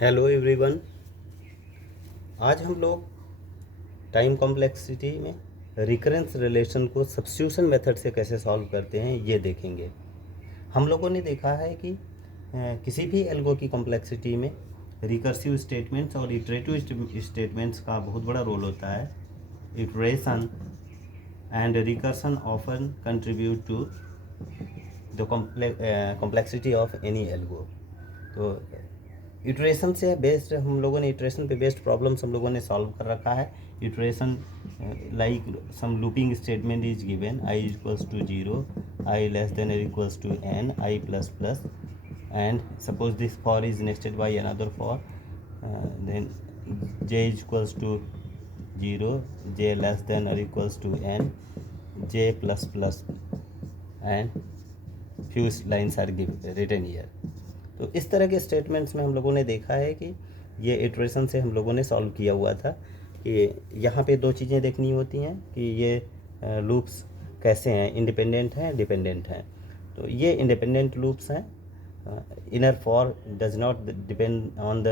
Hello everyone. आज हम लोग टाइम कॉम्प्लेक्सिटी में रिकरेंस रिलेशन को सब्स्टिट्यूशन मेथड से कैसे सॉल्व करते हैं ये देखेंगे। हम लोगों ने देखा है कि किसी भी एल्गो की कॉम्प्लेक्सिटी में रिकर्सिव स्टेटमेंट्स और इटरेटिव स्टेटमेंट्स का बहुत बड़ा रोल होता है। Iteration and recursion often contribute to the complexity of any algo. तो इटरेशन से बेस्ड हम लोगों ने इटरेशन पे बेस्ड प्रॉब्लम्स हम लोगों ने सॉल्व कर रखा है। Iteration like some looping statement is given i equals to 0, i less than or equals to n, i plus plus, and suppose this for is nested by another for, then j equals to 0, j less than or equals to n, j plus plus, and few lines are written here। तो इस तरह के statements में हम लोगों ने देखा है कि ये इटरेशन से हम लोगों ने सॉल्व किया हुआ था कि यहाँ पे दो चीज़ें देखनी होती हैं कि ये लूप्स कैसे हैं, इंडिपेंडेंट हैं डिपेंडेंट हैं। तो ये इंडिपेंडेंट लूप्स हैं। Inner for does not depend on the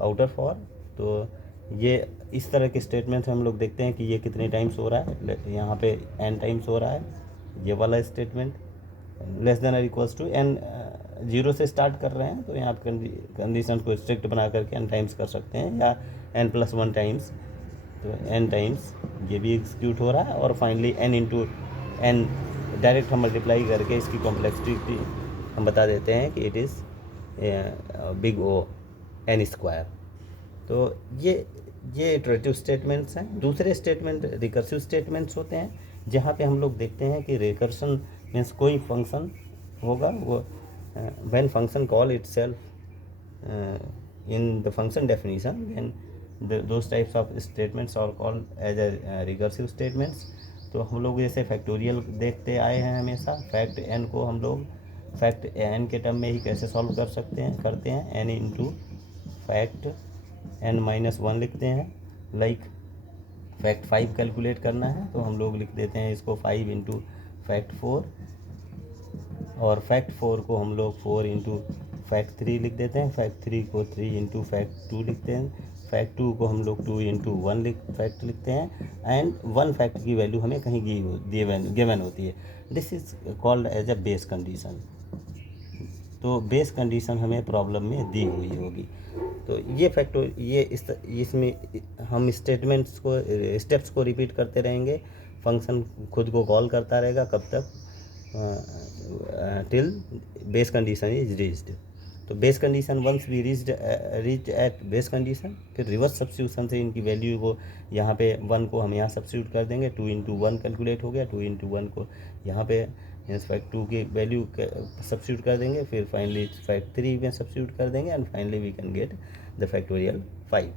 outer for. तो ये इस तरह के स्टेटमेंट्स हम लोग देखते हैं कि ये कितने टाइम्स हो रहा है। यहाँ पे n टाइम्स हो रहा है ये वाला statement. Less than or equals to n 0 से स्टार्ट कर रहे हैं तो यहाँ पे कंडीशन को स्ट्रिक्ट बना करके n टाइम्स कर सकते हैं या n+1 टाइम्स। तो n टाइम्स ये भी एग्जीक्यूट हो रहा है और finally n into n direct हम मल्टीप्लाई करके इसकी कॉम्प्लेक्सिटी हम बता देते हैं कि it is big O n²। तो ये इटरेटिव स्टेटमेंट्स हैं। दूसरे स्टेटमेंट रिकर्सिव स्टेटमेंट्स होते हैं जहाँ पे हम लोग देखते हैं कि रिकर्सन मीन्स कोई फंक्शन होगा वो when function call itself in the function definition, then those types of statements are called as a recursive statements। तो हम लोग जैसे फैक्टोरियल देखते आए हैं हमेशा। फैक्ट n को हम लोग फैक्ट n के टर्म में ही कैसे सॉल्व करते हैं n इंटू फैक्ट n-1 लिखते हैं। लाइक फैक्ट 5 कैलकुलेट करना है तो हम लोग लिख देते हैं इसको 5 इंटू फैक्ट 4, और फैक्ट 4 को हम लोग 4 इंटू फैक्ट 3 लिख देते हैं। फैक्ट 3 को 3 इंटू फैक्ट 2 लिखते हैं। फैक्ट 2 को हम लोग 2 इंटू 1 फैक्ट लिखते हैं। एंड 1 फैक्ट की वैल्यू हमें कहीं गिवन होती है। This is called as a base condition. तो बेस कंडीशन हमें प्रॉब्लम में दी हुई होगी। तो ये फैक्टर ये इसमें हम स्टेटमेंट्स को स्टेप्स को रिपीट करते रहेंगे। फंक्शन खुद को कॉल करता रहेगा कब तक, till base condition is reached. तो base condition once we reach at base condition, फिर रिवर्स सब्स्टिट्यूशन से इनकी वैल्यू को यहाँ पे 1 को हम यहाँ सब्स्टिट्यूट कर देंगे। 2 इंटू 1 कैलकुलेट हो गया। 2 इंटू 1 को यहाँ पे फैक्ट 2 की वैल्यू सब्स्टिट्यूट कर देंगे। फिर फाइनली फैक्ट 3 में सब्स्टिट्यूट कर देंगे and finally we can get the factorial 5।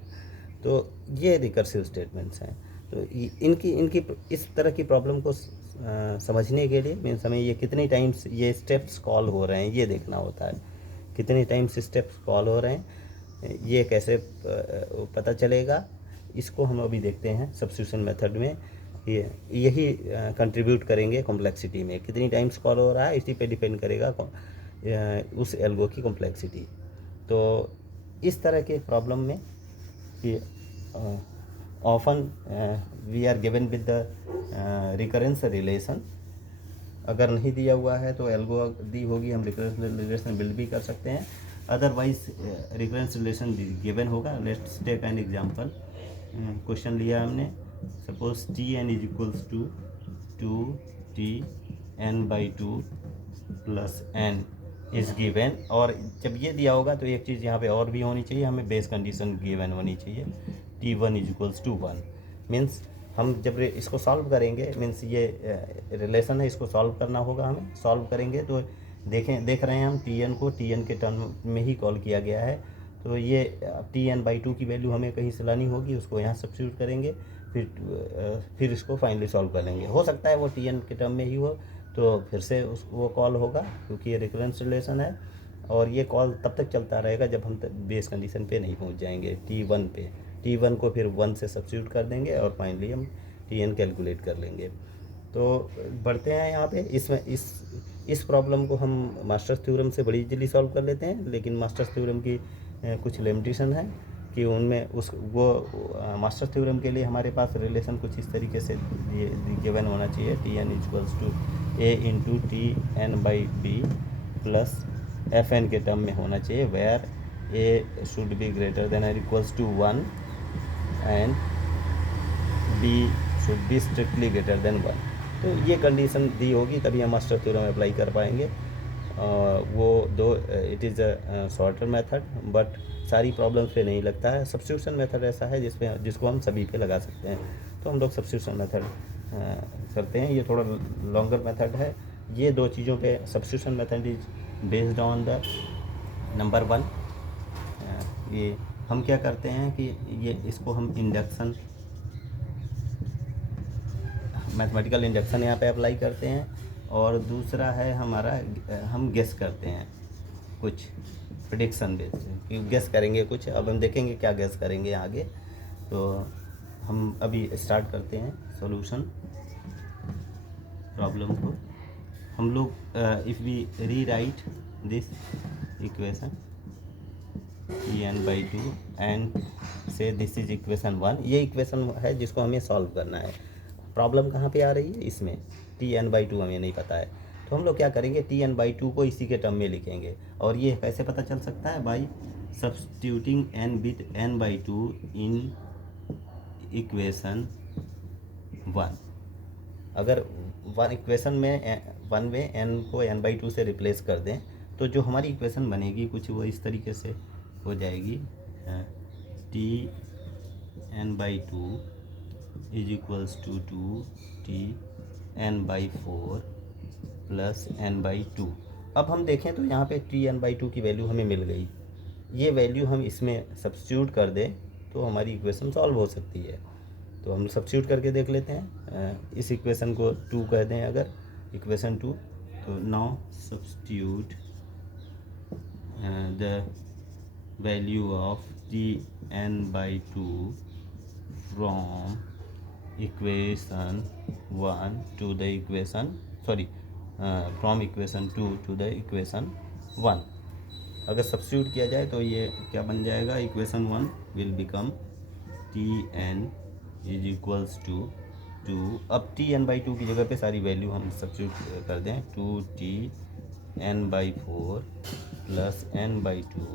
तो ये रिकर्सिव स्टेटमेंट्स हैं। तो इनकी इस तरह की प्रॉब्लम को समझने के लिए मीन्स हमें ये कितनी टाइम्स ये स्टेप्स कॉल हो रहे हैं ये देखना होता है। कितनी टाइम्स स्टेप्स कॉल हो रहे हैं ये कैसे पता चलेगा, इसको हम अभी देखते हैं सब्स्टिट्यूशन मेथड में। यही कंट्रीब्यूट करेंगे कॉम्प्लेक्सिटी में। कितनी टाइम्स कॉल हो रहा है इसी पे डिपेंड करेगा उस एल्गो की कॉम्प्लेक्सिटी। तो इस तरह के प्रॉब्लम में कि often we are given with the recurrence relation. अगर नहीं दिया हुआ है तो एल्गो दी होगी, हम रिकरेंस रिलेशन बिल्ड भी कर सकते हैं। अदरवाइज रिकरेंस रिलेशन गिवन होगा। Let's take an example. Question लिया हमने, suppose Tn is equals to 2Tn/2 plus n is given. और जब ये दिया होगा तो एक चीज़ यहाँ पे और भी होनी चाहिए, हमें बेस कंडीशन गिवन होनी चाहिए। T1 is equals to 1 means हम जब इसको सॉल्व करेंगे मीन्स ये रिलेशन है, इसको सॉल्व करना होगा। हमें सॉल्व करेंगे तो देख रहे हैं हम Tn को Tn के टर्म में ही कॉल किया गया है। तो ये Tn/2 की वैल्यू हमें कहीं से लानी होगी, उसको यहाँ सब्स्टिट्यूट करेंगे। फिर इसको फाइनली सॉल्व कर लेंगे। हो सकता है वो Tn के टर्म में ही हो तो फिर से वो कॉल होगा क्योंकि ये रिकरेंस रिलेशन है। और ये कॉल तब तक चलता रहेगा जब हम बेस कंडीशन पे नहीं पहुंच जाएंगे T1 पे। T1 को फिर 1 से सब्स्टिट्यूट कर देंगे और फाइनली हम Tn कैलकुलेट कर लेंगे। तो बढ़ते हैं यहाँ पे। इसमें इस प्रॉब्लम को हम मास्टर्स थ्योरम से बड़ी इजीली सॉल्व कर लेते हैं, लेकिन मास्टर्स थ्योरम की कुछ लिमिटेशन है कि उनमें मास्टर्स थ्योरम के लिए हमारे पास रिलेशन कुछ इस तरीके से गिवन होना चाहिए, T N equals to A into T N by B plus F N के टर्म में होना चाहिए, where A should be greater than or equals to 1 and B should be strictly greater than 1। तो ये condition दी होगी तभी हम master theorem apply कर पाएंगे। वो दो it is a shorter method, but सारी प्रॉब्लम्स पे नहीं लगता है। सब्स्टिट्यूशन मेथड ऐसा है जिसको हम सभी पे लगा सकते हैं, तो हम लोग सब्स्टिट्यूशन मेथड करते हैं। ये थोड़ा लॉन्गर मेथड है। ये दो चीज़ों पे substitution method is based on the number 1। ये हम क्या करते हैं कि ये इसको हम इंडक्शन, मैथमेटिकल इंडक्शन यहाँ पे अप्लाई करते हैं, और दूसरा है हमारा हम गेस करते हैं कुछ प्रिडिक्शन बेस्ड, गेस करेंगे कुछ। अब हम देखेंगे क्या गेस करेंगे आगे। तो हम अभी स्टार्ट करते हैं सॉल्यूशन प्रॉब्लम को। हम लोग if we rewrite this equation E n by two and से दिस इज इक्वेशन 1, ये इक्वेशन है जिसको हमें सॉल्व करना है। प्रॉब्लम कहाँ पे आ रही है, इसमें टी एन बाई टू हमें नहीं पता है, तो हम लोग क्या करेंगे, टी एन बाई टू को इसी के टर्म में लिखेंगे। और ये कैसे पता चल सकता है, by substituting n with n by two in equation 1। अगर इक्वेशन में 1 में एन को एन बाई टू से रिप्लेस कर दें तो जो हमारी इक्वेशन बनेगी कुछ वो इस तरीके से हो जाएगी, T N by two is equals to T N by 4 plus n by 2। अब हम देखें तो यहाँ पे टी एन बाई 2 की वैल्यू हमें मिल गई। ये वैल्यू हम इसमें सब्स्टिट्यूट कर दें तो हमारी इक्वेशन सॉल्व हो सकती है। तो हम सब्स्टिट्यूट करके देख लेते हैं। इस इक्वेशन को 2 कह दें अगर, इक्वेशन 2, तो now substitute the value of T N by 2 from equation 1 to the equation from equation 2 to the equation 1। अगर सब्स्टिट्यूट किया जाए तो ये क्या बन जाएगा, equation 1 will become T n is equals to 2। अब टी एन बाई 2 की जगह पे सारी वैल्यू हम सब्स्टिट्यूट कर दें, 2t n by 4 plus n by 2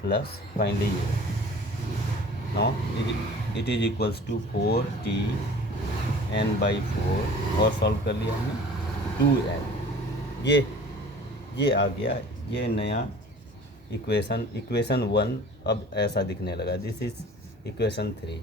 plus finally ये now it is equals to 4t n by 4 और सॉल्व कर लिया हमने 2n। ये आ गया, ये नया इक्वेशन 1 अब ऐसा दिखने लगा। This is equation 3।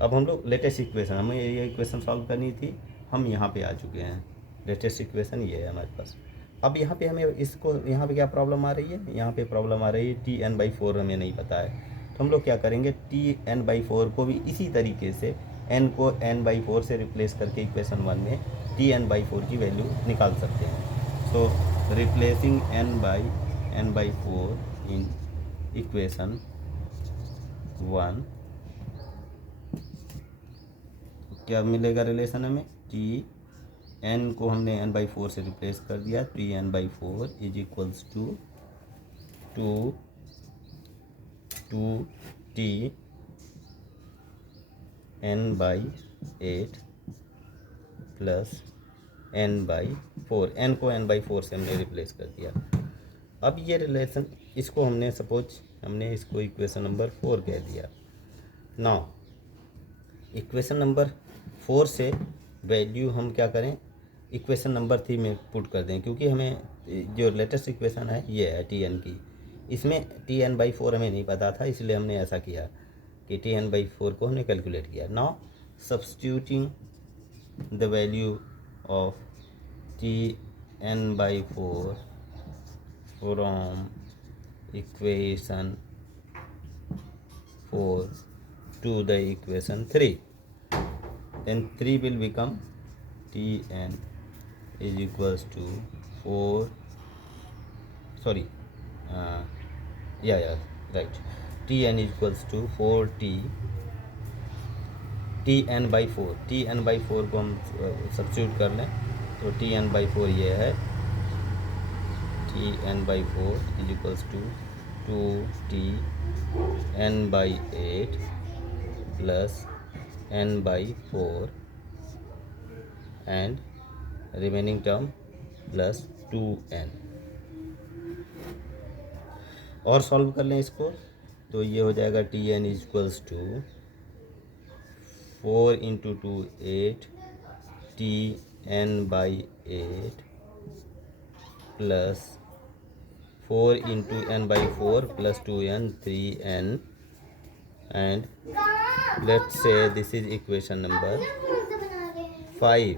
अब हम लोग लेटेस्ट इक्वेशन, हमें ये इक्वेशन सॉल्व करनी थी, हम यहाँ पे आ चुके हैं। लेटेस्ट इक्वेशन ये है हमारे पास। अब यहाँ पे हमें यहाँ पे क्या प्रॉब्लम आ रही है, यहाँ पे प्रॉब्लम आ रही है टी एन बाई 4 हमें नहीं पता है। तो हम लोग क्या करेंगे, टी एन बाई 4 को भी इसी तरीके से एन को एन बाई 4 से रिप्लेस करके इक्वेशन 1 में टी एन बाई 4 की वैल्यू निकाल सकते हैं। So replacing n by 4 in equation 1, क्या मिलेगा रिलेशन हमें, टी एन को हमने एन बाई 4 से रिप्लेस कर दिया, T N by 4 is equals to T N by 8 plus n by 4। N को एन बाई 4 से हमने रिप्लेस कर दिया। अब ये रिलेशन, इसको हमने इसको इक्वेशन नंबर 4 कह दिया। नाउ इक्वेशन नंबर 4 से वैल्यू हम क्या करें, इक्वेशन नंबर 3 में पुट कर दें, क्योंकि हमें जो लेटेस्ट इक्वेशन है ये है टी एन की। इसमें टी एन बाई 4 हमें नहीं पता था, इसलिए हमने ऐसा किया कि टी एन बाई 4 को हमने कैलकुलेट किया। Now substituting the value of T N by 4 from equation 4 to the equation 3, then 3 will become Tn is equals to 4, sorry, right, Tn is equals to 4t Tn/4, Tn/4 को हम substitute कर लें तो Tn/4 ये है, Tn/4 is equals to 2Tn/8 plus n/4 and remaining term plus 2n। और solve कर लें इसको तो ये हो जाएगा Tn is equals to 4 into 2 8 Tn/8 plus 4 into n/4 plus 2n 3n and let's say this is equation number 5।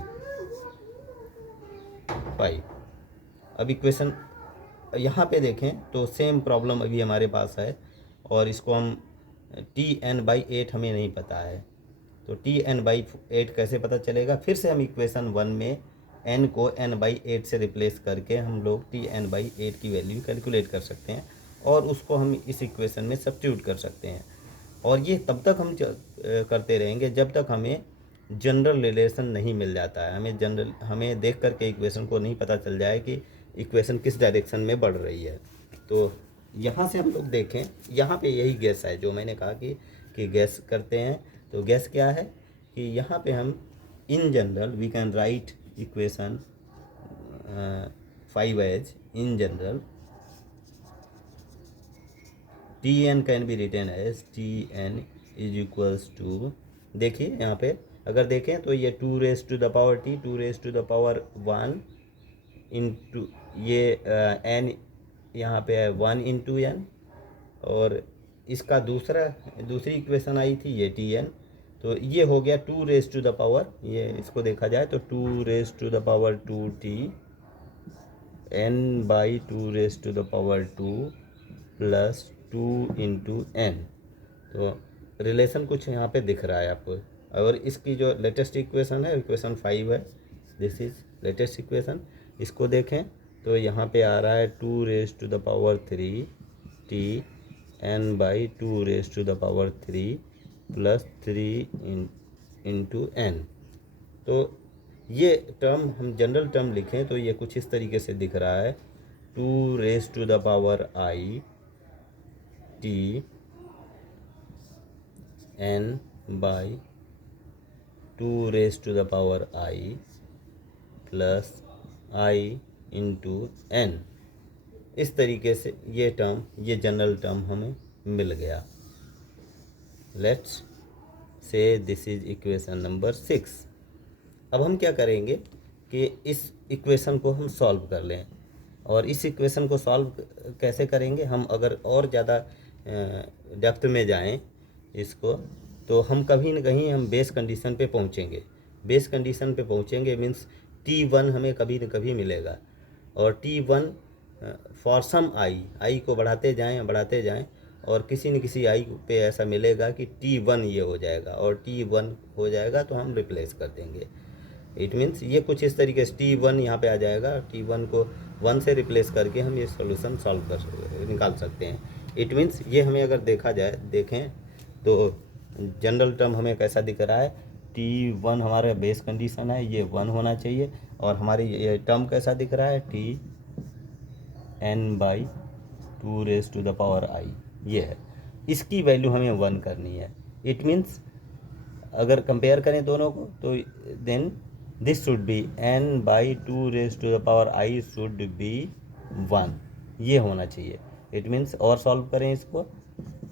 अब equation यहाँ पे देखें तो सेम प्रॉब्लम अभी हमारे पास है और इसको हम Tn/8 हमें नहीं पता है तो Tn/8 कैसे पता चलेगा। फिर से हम इक्वेशन 1 में n को n/8 से रिप्लेस करके हम लोग Tn/8 की वैल्यू कैलकुलेट कर सकते हैं और उसको हम इस इक्वेशन में सब्स्टिट्यूट कर सकते हैं। और ये तब तक हम करते रहेंगे जब तक हमें जनरल रिलेशन नहीं मिल जाता है। हमें देख करके इक्वेशन को नहीं पता चल जाए कि इक्वेशन किस डायरेक्शन में बढ़ रही है। तो यहाँ से हम लोग देखें, यहाँ पे यही गैस है जो मैंने कहा कि गैस करते हैं। तो गैस क्या है कि यहाँ पे हम in general we can write equation 5 as in general Tn can be written as Tn is equals to, देखिए यहाँ पे अगर देखें तो ये 2 raised to the power t 2 raised to the power 1 into ये n यहाँ पे है 1 इंटू n और इसका दूसरी इक्वेशन आई थी ये Tn, तो ये हो गया 2 raised to the power, ये इसको देखा जाए तो 2 raised to the power 2t n/2 raised to the power 2 plus 2 into n। तो रिलेशन कुछ यहाँ पे दिख रहा है आपको। और इसकी जो लेटेस्ट इक्वेशन है इक्वेशन 5 है, दिस इज लेटेस्ट इक्वेशन। इसको देखें तो यहाँ पे आ रहा है 2 raised to the power 3 t n/2 raised to the power 3 plus 3 into n। तो ये टर्म हम जनरल टर्म लिखें तो ये कुछ इस तरीके से दिख रहा है 2 raised to the power I t n/2 raised to the power I plus I into n। इस तरीके से ये टर्म, ये जनरल टर्म हमें मिल गया। Let's say this is equation number 6। अब हम क्या करेंगे कि इस इक्वेशन को हम सॉल्व कर लें। और इस इक्वेशन को सॉल्व कैसे करेंगे, हम अगर और ज़्यादा डेप्थ में जाएं इसको तो हम कहीं न कहीं हम बेस कंडीशन पे पहुंचेंगे। बेस कंडीशन पे पहुंचेंगे मीन्स T1 हमें कभी न कभी मिलेगा और T1 फॉर सम आई को बढ़ाते जाएं और किसी न किसी आई पे ऐसा मिलेगा कि T1 ये हो जाएगा और T1 हो जाएगा तो हम रिप्लेस कर देंगे। इट मीन्स ये कुछ इस तरीके से T1 यहाँ पे आ जाएगा, T1 को 1 से रिप्लेस करके हम ये सॉल्यूशन निकाल सकते हैं। इट मीन्स ये हमें अगर देखें तो जनरल टर्म हमें कैसा दिख रहा है, T1 हमारा बेस कंडीशन है, ये 1 होना चाहिए और हमारी ये टर्म कैसा दिख रहा है Tn/2 raised to the power I, ये है। इसकी वैल्यू हमें 1 करनी है। इट मीन्स अगर कंपेयर करें दोनों को तो then this should be n/2 raised to the power I should be 1, ये होना चाहिए। इट मीन्स और सॉल्व करें इसको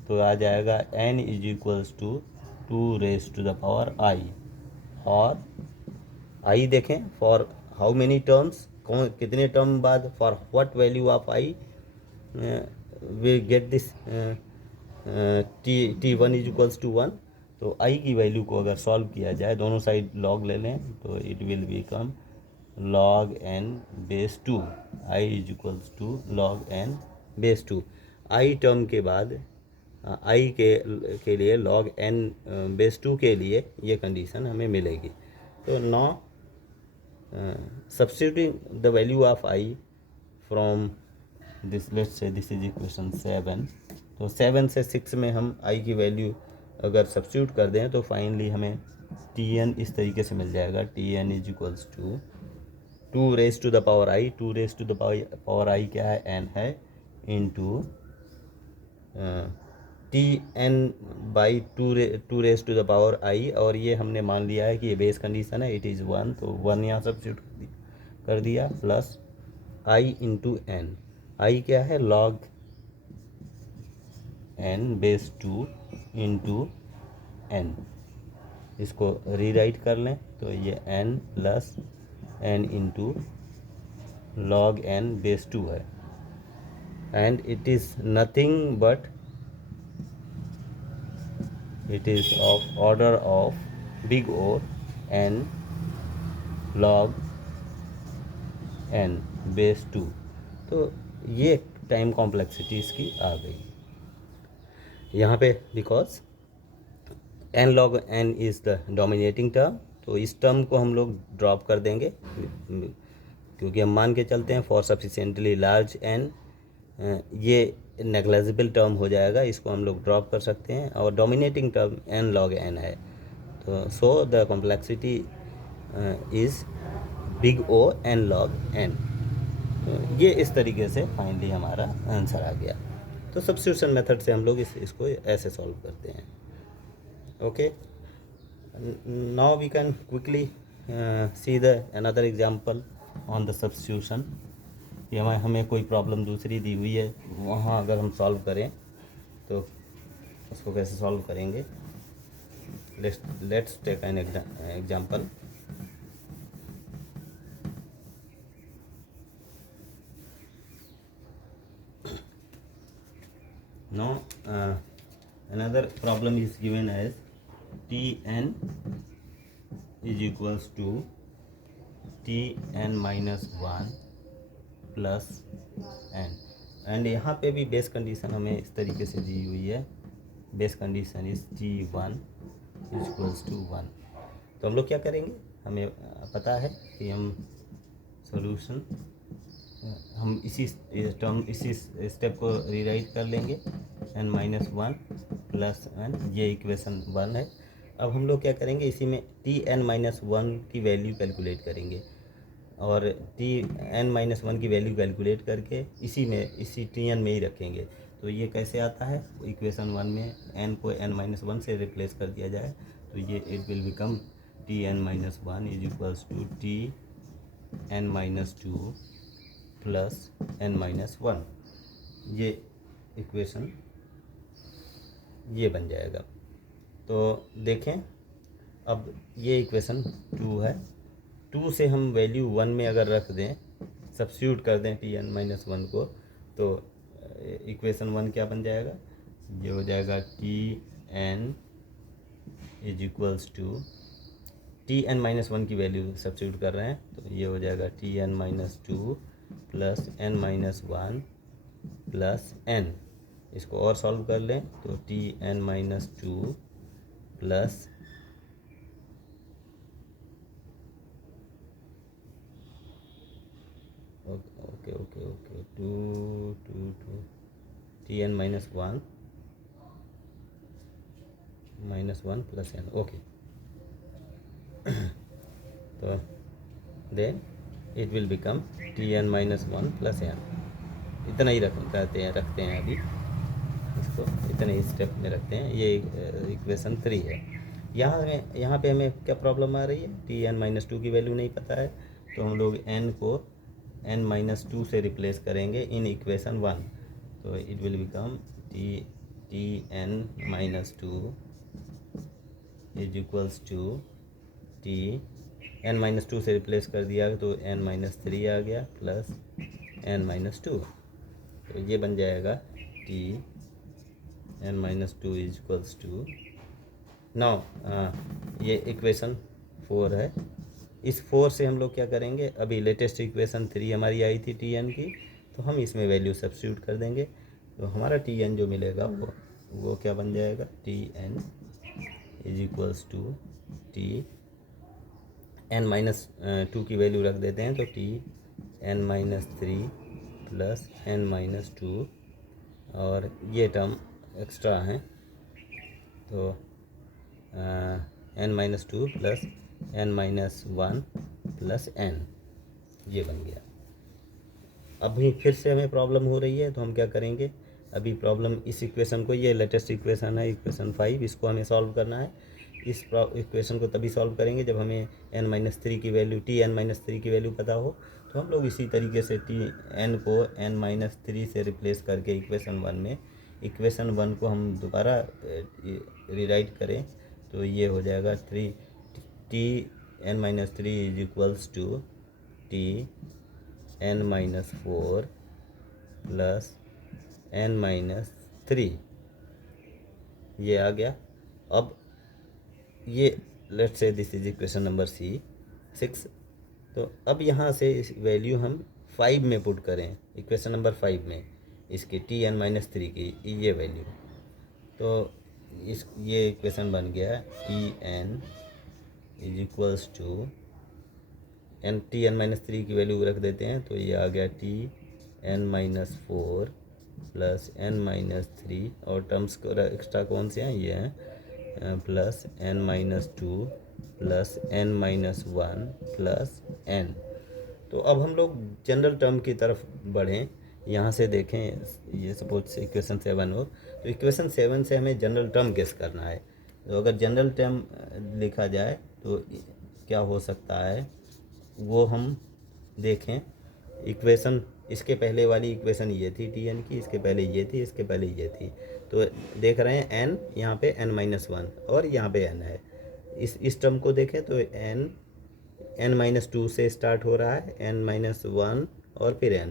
तो आ जाएगा n is equals to 2 raised to the power I और I देखें फॉर हाउ मेनी टर्म्स, कितने टर्म बाद, for what value of I we get this T1 is equals to 1। तो I की वैल्यू को अगर सॉल्व किया जाए, दोनों साइड लॉग ले लें तो it will become log n base 2, I is equals to log n base 2। I term के बाद I के लिए log n बेस 2 के लिए ये कंडीशन हमें मिलेगी। तो now substituting the value of I from this, let's say this is equation 7। तो 7 से 6 में हम I की वैल्यू अगर सब्स्टिट्यूट कर दें तो फाइनली हमें टी एन इस तरीके से मिल जाएगा, t n is equals to 2 raise to the power i, 2 raise to the power i क्या है, एन है, into T N by two raise to the power i, और ये हमने मान लिया है कि ये बेस कंडीशन है, इट इज़ 1, तो 1 यहाँ सब्स्टिट्यूट कर दिया, plus i into n, i क्या है, log n base 2 into n, इसको रीराइट कर लें तो ये n plus n into log n base 2 है, and it is nothing but it is of order of big O n log n base 2। तो ये टाइम कॉम्प्लेक्सिटी इसकी आ गई यहाँ पे, because n log n is the dominating term, तो इस term को हम लोग ड्रॉप कर देंगे, क्योंकि हम मान के चलते हैं फॉर सफिशिएंटली लार्ज n, ये नेग्लेजिबल टर्म हो जाएगा, इसको हम लोग ड्रॉप कर सकते हैं, और dominating term n log n है, तो so the complexity is big O n log n। तो ये इस तरीके से फाइनली हमारा आंसर आ गया। तो सब्स्टिट्यूशन मेथड से हम लोग इसको ऐसे सॉल्व करते हैं। Okay, now we can quickly see the another example on the substitution, कि हमें कोई प्रॉब्लम दूसरी दी हुई है, वहाँ अगर हम सॉल्व करें तो उसको कैसे सॉल्व करेंगे। Let's take an example. Now another problem is given as Tn is equals to Tn minus 1 plus n, and यहाँ पे भी बेस कंडीशन हमें इस तरीके से दी हुई है, base condition is T1 is equals to 1। तो हम लोग क्या करेंगे, हमें पता है कि हम सॉल्यूशन हम इसी टर्म इसी स्टेप को रीराइट कर लेंगे, n माइनस 1 प्लस n, ये इक्वेशन 1 है। अब हम लोग क्या करेंगे, इसी में Tn माइनस 1 की वैल्यू कैलकुलेट करेंगे, और Tn माइनस 1 की वैल्यू कैलकुलेट करके इसी Tn में ही रखेंगे। तो ये कैसे आता है, इक्वेशन 1 में n को n माइनस 1 से रिप्लेस कर दिया जाए, तो ये it will become Tn minus 1 is equals to Tn minus 2 plus n minus 1, ये इक्वेशन ये बन जाएगा। तो देखें, अब ये इक्वेशन 2 है, 2 से हम वैल्यू 1 में अगर रख दें, सब्स्टिट्यूट कर दें Tn माइनस 1 को, तो इक्वेशन 1 क्या बन जाएगा, ये हो जाएगा Tn is equals to Tn minus 1 की वैल्यू सब्स्टिट्यूट कर रहे हैं, तो ये हो जाएगा Tn minus 2 plus n minus 1 plus n। इसको और सॉल्व कर लें तो Tn minus 2 plus okay 2 Tn minus 1 plus n, okay. तो then it will become Tn minus 1 plus n। इतना ही रखते हैं अभी इसको, इतने ही स्टेप में रखते हैं। ये इक्वेशन 3 है। यहाँ पे हमें क्या प्रॉब्लम आ रही है, Tn माइनस 2 की वैल्यू नहीं पता है, तो हम लोग n को n माइनस 2 से रिप्लेस करेंगे इन इक्वेशन 1, तो it will become Tn minus 2 is equals to n minus 2 से रिप्लेस कर दिया तो n माइनस 3 आ गया प्लस n माइनस 2, तो ये बन जाएगा Tn minus 2 is equals to. Now ये इक्वेशन 4 है। इस 4 से हम लोग क्या करेंगे, अभी लेटेस्ट इक्वेशन 3 हमारी आई थी Tn की, तो हम इसमें वैल्यू सब्स्टिट्यूट कर देंगे, तो हमारा Tn जो मिलेगा वो क्या बन जाएगा, Tn is equals to Tn minus 2 की वैल्यू रख देते हैं, तो Tn minus 3 plus n minus 2, और ये टर्म एक्स्ट्रा हैं, तो n minus two plus n minus one plus n, ये बन गया। अभी फिर से हमें प्रॉब्लम हो रही है तो हम क्या करेंगे, अभी प्रॉब्लम इस इक्वेशन को, ये लेटेस्ट इक्वेशन है इक्वेशन 5, इसको हमें सॉल्व करना है। इस इक्वेशन को तभी सॉल्व करेंगे जब हमें n-3 की वैल्यू, Tn-3 की वैल्यू पता हो। तो हम लोग इसी तरीके से Tn को n-3 से रिप्लेस करके इक्वेशन 1 में, इक्वेशन 1 को हम दोबारा रीराइट करें तो ये हो जाएगा Tn-3 is equals to Tn-4 plus n-3, ये आ गया। अब ये let's say this is equation number 6। तो अब यहाँ से इस वैल्यू हम 5 में पुट करें, इक्वेशन नंबर 5 में इसकी Tn-3 की ये वैल्यू, तो ये इक्वेशन बन गया Tn is equals to Tn-3 की वैल्यू रख देते हैं तो ये आ गया Tn-4 प्लस n-3, और टर्म्स को एक्स्ट्रा कौन से हैं, ये हैं plus n-2 plus n-1 plus n। तो अब हम लोग जनरल टर्म की तरफ बढ़ें। यहाँ से देखें, ये सपोज इक्वेशन 7 हो तो इक्वेशन 7 से हमें जनरल टर्म गेस करना है। तो अगर जनरल टर्म लिखा जाए तो क्या हो सकता है वो हम देखें। इक्वेशन, इसके पहले वाली इक्वेशन ये थी Tn की, इसके पहले ये थी, इसके पहले ये थी। तो देख रहे हैं n, यहाँ पे n-1 और यहाँ पे n है। इस टर्म को देखें तो n-2 से स्टार्ट हो रहा है, n-1 और फिर n।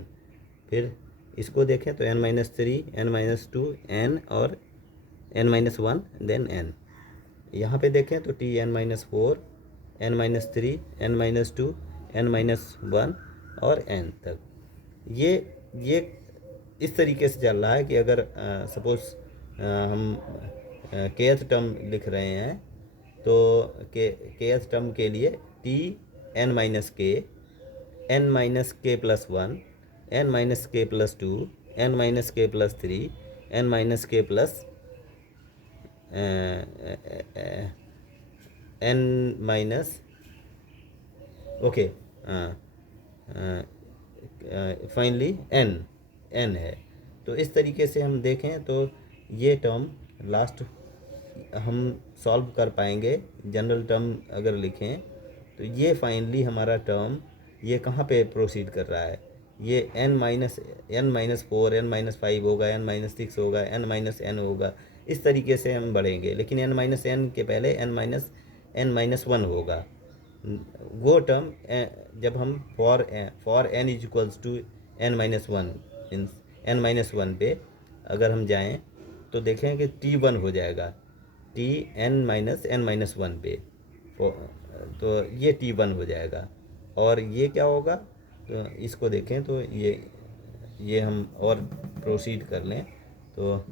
फिर इसको देखें तो n-3, n-2, n और n-1 देन n। यहाँ पे देखें तो Tn-4, n-3, n-2, n-1 और n तक। ये इस तरीके से चल रहा है कि अगर सपोज हम kth टर्म लिख रहे हैं तो kth टर्म के लिए Tn-k, n-k plus 1, n-k plus 2, n-k plus 3, n-k plus n minus okay finally n है। तो इस तरीके से हम देखें तो ये टर्म लास्ट हम सॉल्व कर पाएंगे। जनरल टर्म अगर लिखें तो ये फाइनली हमारा टर्म ये कहाँ पे प्रोसीड कर रहा है, ये n-4, n-5 होगा, n-6 होगा, n-n होगा। इस तरीके से हम बढ़ेंगे, लेकिन n-n के पहले n-1 होगा। वो टर्म जब हम for n is equals to n-1 means n-1 पे अगर हम जाएं तो देखें कि T1 हो जाएगा Tn-n-1 पे, तो ये T1 हो जाएगा। और ये क्या होगा, तो इसको देखें तो ये हम और प्रोसीड कर लें तो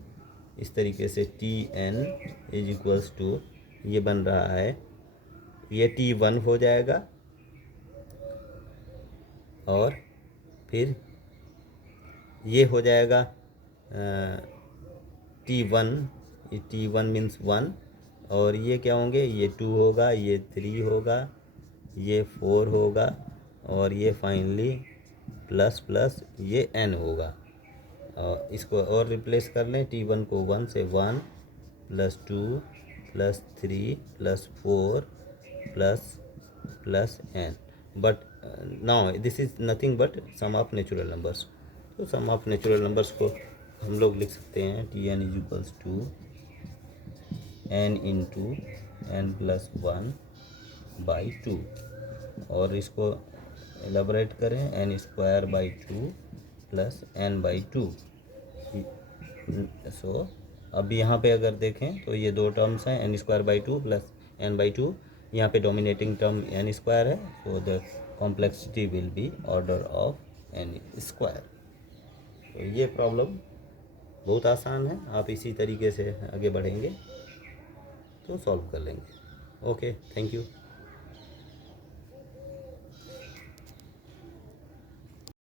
इस तरीके से Tn इज इक्वल्स टू ये बन रहा है, ये T1 हो जाएगा और फिर ये हो जाएगा T1, ये T1 मीन्स 1, और ये क्या होंगे, ये 2 होगा, ये 3 होगा, ये 4 होगा, और ये फाइनली प्लस प्लस ये n होगा। और इसको और रिप्लेस कर लें, T1 को 1 से 1 plus 2 plus 3 plus 4 plus n, but now this is nothing but sum of natural numbers. तो सम ऑफ नेचुरल नंबर्स को हम लोग लिख सकते हैं Tn is equals to n into n plus 1 by 2, और इसको एलाबरेट करें n square by 2 plus n by 2। So अब यहाँ पे अगर देखें तो ये दो टर्म्स हैं, n square by 2 plus n by 2। यहाँ पे डोमिनेटिंग टर्म n स्क्वायर है, so the complexity will be order of n square. तो ये प्रॉब्लम बहुत आसान है, आप इसी तरीके से आगे बढ़ेंगे तो सॉल्व कर लेंगे। Okay, thank you.